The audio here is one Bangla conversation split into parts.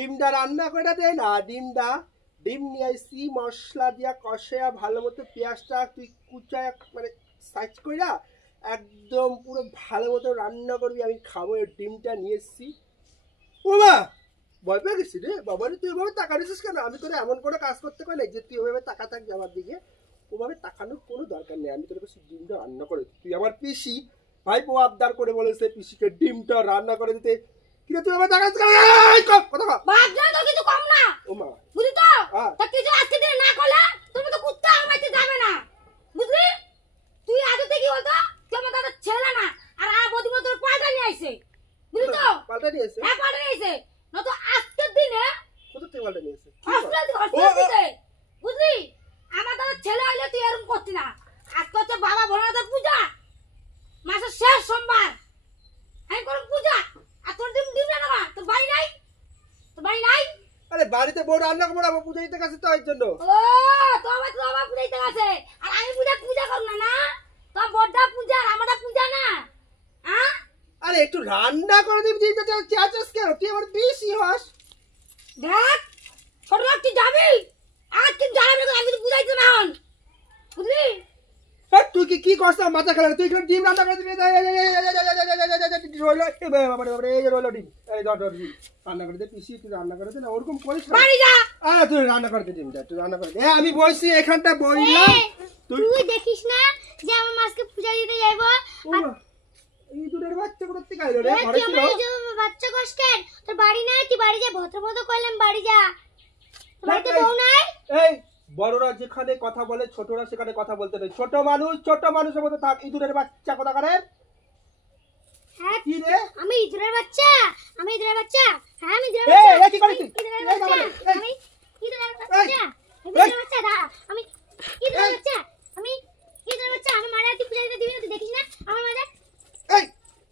ডিমটা রান্না করে দে না। ডিম নিয়ে আসছি, মশলা দিয়া কষায়া ভালো মতো পেঁয়াজটা তুই কুচায় মানে সাইজ কইরা একদম পুরো ভালো মতো রান্না করবি, আমি খাবো। ডিমটা নিয়ে এসছি। ও মা, ভয় পেয়ে গেছি রে বাবা রে। তুই ওভাবে তাকা দিছিস কেন? আমি তোর এমন কোনো কাজ করতে পারি না যে তুই ওভাবে তাকা থাকবি আমার দিকে। ওভাবে তাকানোর কোনো দরকার নেই। আমি তোর কাছে ডিমটা রান্না করে, তুই আমার পিসি ভাইপো আবদার করে বলেছে পিসিকে ডিমটা রান্না করে দিতে। কিন্তু তুই আমার তাকাচ্ছিস কেন? কথা কও। বাপরা তো কিছু কম না। ও মা, বুঝলি তো? তা কিছু আজকে দিনে না করলে তুমি তো কুত্তা আমাইতে যাবে না। বুঝলি? তুই আগে থেকে বলতো তুই আমার দাদা ছেলে না। আর বদিমা তোর পাল্টা নিয়ে আইছে। বুঝলি তো? পাল্টা নিয়ে এসে? হ্যাঁ, পাল্টা নিয়ে আইছে। না তো আজকের দিনে কত থেকে পাল্টা নিয়ে এসে? হসপিটালে বুঝলি? আমার দাদা ছেলে হইলে তুই এরকম করতি না। আজকে হচ্ছে বাবা ভোলানাথের পূজা, মাসের শেষ সোমবার। আমি করব পূজা, আর তোর ডিম রান্না করা। তোর বাড়ি নাই? তোর বাড়ি নাই? আরে বাড়িতে বউ রান্না করবো না, পূজা দিতে গেছে তো এই জন্য। ও তো আমার পূজা দিতে গেছে। আর আমি পূজা করব না না? তোর বড়টা পূজা আর আমারটা পূজা না। হ্যাঁ? আরে একটু রান্না করে দিবি, দিতে চাচ্ছিস কেন? তুই আমার পিসি হস। দেখ ছোট লোক তুই যাবি, আজ কিন্তু যাবি না। আমি তো পূজাইতে না হন, বুঝলি? তুই কি করছিস মাথা খেলা? তুই ডিম রান্না করে দিবি, রান্না করে দে পিসি, তুই রান্না করে দে না, ওরকম করিস না। তুই রান্না করে দে ডিমটা, তুই রান্না করে দে। আমি বলছি এখানটা বইলাম, তুই দেখিস না যে আমার মাসকে পূজা দিতে যাইবো। এই দুটোর বাচ্চা কোথা থেকে আইলো রে? ঘরে ছিল বাচ্চা কষ্টের। তোর বাড়ি নাই? তুই বাড়ি যা, ভদ্রমত কইলাম বাড়ি যা। তোর বাড়িতে বউ নাই? এই বড়রা যেখানে কথা বলে ছোটরা সেখানে কথা বলতে নেই। ছোট মানুষের মতো থাক। ইঁদুরের বাচ্চা কথা করে। হ্যাঁ কি রে? আমি ইঁদুরের বাচ্চা? আমি ইঁদুরের বাচ্চা? হ্যাঁ আমি ইঁদুরের বাচ্চা। এই কি করিস তুই? ইঁদুরের বাচ্চা। আমি ইঁদুরের বাচ্চা। ইঁদুরের বাচ্চা দা। আমি ইঁদুরের বাচ্চা। আমি ইঁদুরের বাচ্চা। আমি মারা তুই পূজা দিতে দিবি না? তুই দেখিস না আমার মারা? এই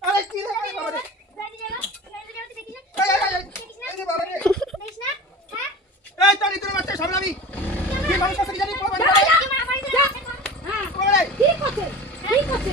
আরে কি রে বাবা রে? দেখিস না? এই বাবা রে, দেখিস না? হ্যাঁ এই তোর ইঁদুরের বাচ্চা সামলাবি। কি মানুষ আছে কি জানি? হ্যাঁ ঠিক আছে ঠিক আছে।